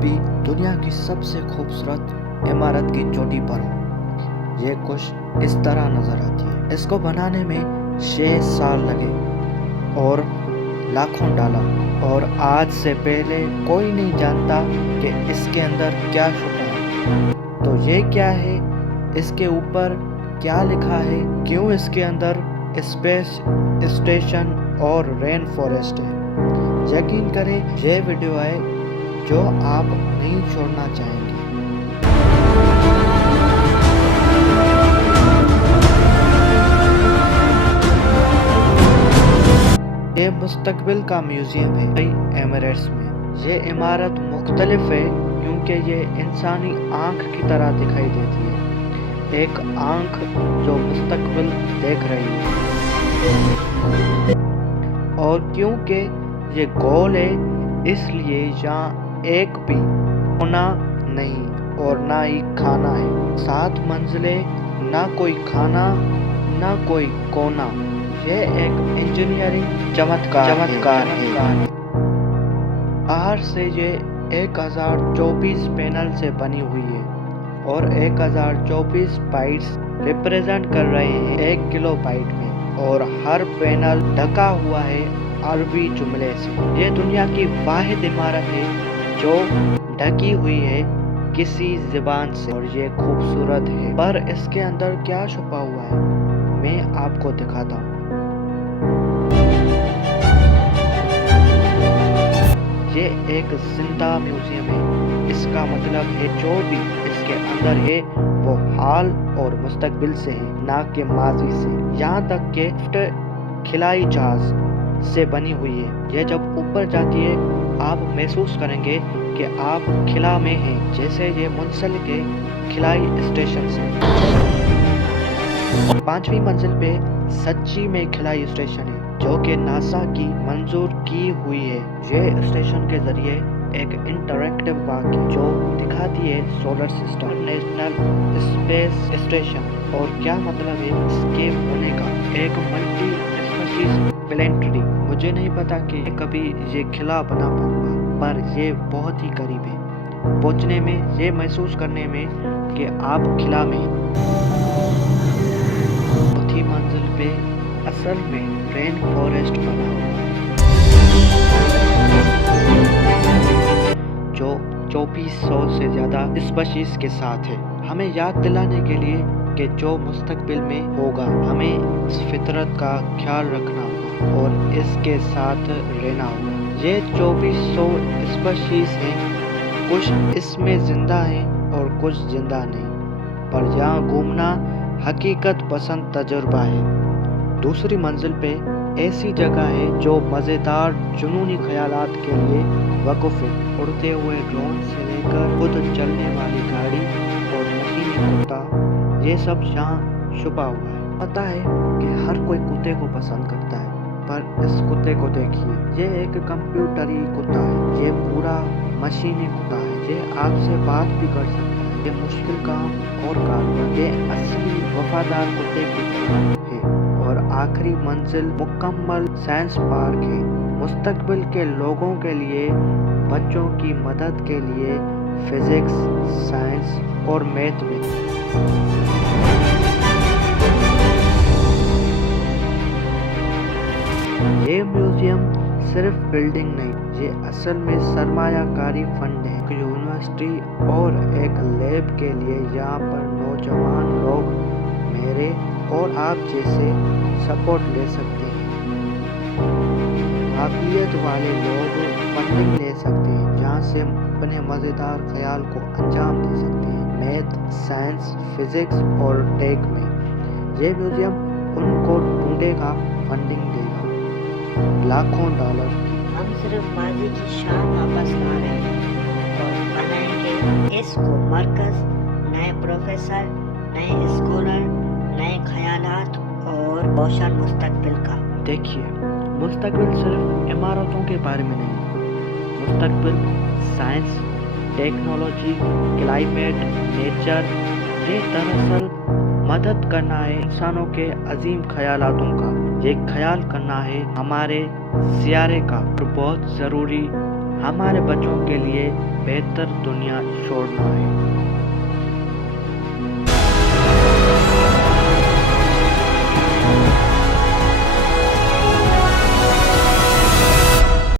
अभी दुनिया की सबसे खूबसूरत इमारत की चोटी पर हूँ। ये कुछ इस तरह नजर आती है। इसको बनाने में 6 साल लगे और लाखों डॉलर, और आज से पहले कोई नहीं जानता कि इसके अंदर क्या छुपा है। तो ये क्या है, इसके ऊपर क्या लिखा है, क्यों इसके अंदर स्पेस स्टेशन और रेन फॉरेस्ट है। यकीन करें, ये वीडियो है जो आप नहीं छोड़ना चाहेंगे। ये मुस्तकबिल का म्यूजियम है दुबई एमिरेट्स में। ये इमारत मुख्तलिफ है क्योंकि ये इंसानी आंख की तरह दिखाई देती है, एक आंख जो मुस्तकबिल देख रही है। और क्योंकि ये गोल है, इसलिए यहाँ एक भी कोना नहीं और ना ही खाना है। 7 मंजिलें, ना कोई खाना ना कोई कोना। ये एक इंजीनियरिंग चमत्कार है। बाहर से ये 1024 पैनल से बनी हुई है और 1024 बाइट्स रिप्रेजेंट कर रहे हैं 1 किलो बाइट में, और हर पैनल ढका हुआ है अरबी जुमले से। ये दुनिया की वाहिद इमारत है जो ढकी हुई है किसी ज़बान से, और ये खूबसूरत है। पर इसके अंदर क्या छुपा हुआ है, मैं आपको दिखाता हूँ। ये एक जिंदा म्यूजियम है। इसका मतलब है जो भी इसके अंदर है वो हाल और मुस्तकबिल से है, ना कि माजी से। यहाँ तक के खिलाई जहाज से बनी हुई है। ये जब ऊपर जाती है आप महसूस करेंगे कि आप खिला में हैं, जैसे ये मुंसलिक है खिलाई स्टेशन से। 5वीं मंजिल पे सच्ची में खिलाई स्टेशन है जो कि नासा की मंजूर की हुई है। ये स्टेशन के जरिए एक इंटरैक्टिव वाक़ जो दिखाती है solar system, national space station और क्या मतलब है इसके होने का। एक मल्टी स्पीशीज प्लेनेटरी। मुझे नहीं पता कि कभी ये खिला बना पाऊंगा, पर ये बहुत ही करीब है पहुंचने में, ये महसूस करने में कि आप खिला में। 4थी मंजिल पे असल में रेन फॉरेस्ट बना हुआ है जो 2400 से ज्यादा स्पीशीज के साथ है। हमें याद दिलाने के लिए कि जो मुस्तकबिल में होगा हमें इस फितरत का ख्याल रखना होगा और इसके साथ रहना होगा। ये 2400 स्पीशीज हैं, कुछ इसमें जिंदा हैं और कुछ जिंदा नहीं, पर यहाँ घूमना हकीकत पसंद तजुर्बा है। दूसरी मंजिल पे ऐसी जगह है जो मज़ेदार जुनूनी ख्यालात के लिए वक़ुफ़ है। उड़ते हुए ड्रोन से लेकर खुद चलने वाली गाड़ी और मशीनी कुत्ता, ये सब यहाँ छुपा हुआ है। पता है कि हर कोई कुत्ते को पसंद करता है, पर इस कुत्ते को देखिए, ये एक कंप्यूटरी कुत्ता है, ये पूरा मशीनी कुत्ता है, ये आपसे बात भी कर सकता है, ये मुश्किल काम और कारगर, ये असली वफादार कुत्ते की तरह है। और आखिरी मंजिल मुकम्मल साइंस पार्क है, मुस्तकबिल के लोगों के लिए, बच्चों की मदद के लिए फिजिक्स, साइंस और मैथ में। ये म्यूजियम सिर्फ बिल्डिंग नहीं, ये असल में सरमायाकारी फंड है। एक यूनिवर्सिटी और एक लैब के लिए यहाँ पर नौजवान लोग मेरे और आप जैसे सपोर्ट ले सकते हैं। काबिलियत वाले लोग फंडिंग ले सकते हैं, जहाँ से अपने मज़ेदार ख्याल को अंजाम दे सकते हैं मैथ, साइंस, फिजिक्स और टेक में। ये म्यूजियम उनको ढूंढेगा, फंडिंग देगा लाखों डॉलर की। हम सिर्फ माजी की शान वापस ला रहे हैं और बनाएंगे इसको मरकज, नए प्रोफेसर, नए स्कॉलर, नए ख्यालात और रोशन मुस्तकबिल का। देखिए, मुस्तकबिल सिर्फ इमारतों के बारे में नहीं, मुस्तकबिल साइंस, टेक्नोलॉजी, क्लाइमेट, नेचर, ये दरअसल मदद करना है इंसानों के अजीम ख्यालातों का। ये ख्याल करना है हमारे सियारे का, और बहुत ज़रूरी ہمارے بچوں کے لیے بہتر دنیا چھوڑنا ہے۔